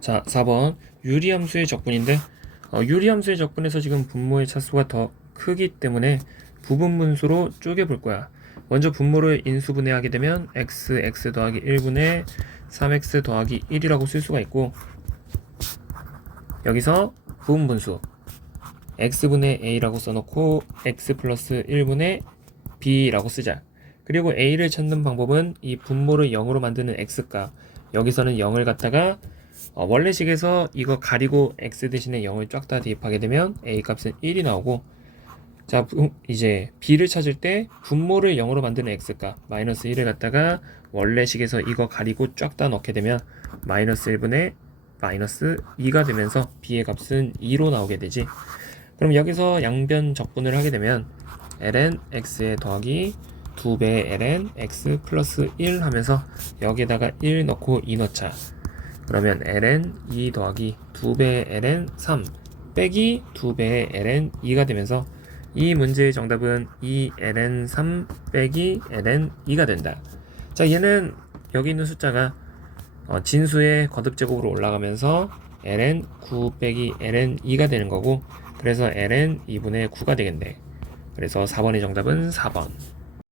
자, 4번 유리함수의 적분인데 어, 유리함수의 적분에서 지금 분모의 차수가 더 크기 때문에 부분분수로 쪼개 볼 거야. 먼저 분모를 인수분해하게 되면 x, x 더하기 1분의 3x 더하기 1이라고 쓸 수가 있고 여기서 부분분수 x분의 a라고 써놓고 x 플러스 1분의 b라고 쓰자. 그리고 a를 찾는 방법은 이 분모를 0으로 만드는 x값 여기서는 0을 갖다가 어, 원래식에서 이거 가리고 x 대신에 0을 쫙 다 대입하게 되면 a 값은 1이 나오고 자 부- 이제 b를 찾을 때 분모를 0으로 만드는 x값 마이너스 1을 갖다가 원래식에서 이거 가리고 쫙 다 넣게 되면 마이너스 1분의 마이너스 2가 되면서 b의 값은 2로 나오게 되지. 그럼 여기서 양변 적분을 하게 되면 ln x에 더하기 2배의 ln x 플러스 1 하면서 여기에다가 1 넣고 2 넣자 그러면 ln 2 더하기 2배의 ln 3 빼기 2배의 ln 2가 되면서 이 문제의 정답은 2 ln 3 빼기 ln 2가 된다. 자 얘는 여기 있는 숫자가 어, 진수의 거듭 제곱으로 올라가면서 ln 9 빼기 ln 2가 되는 거고 그래서 ln 2분의 9가 되겠네. 그래서 4번의 정답은 4번.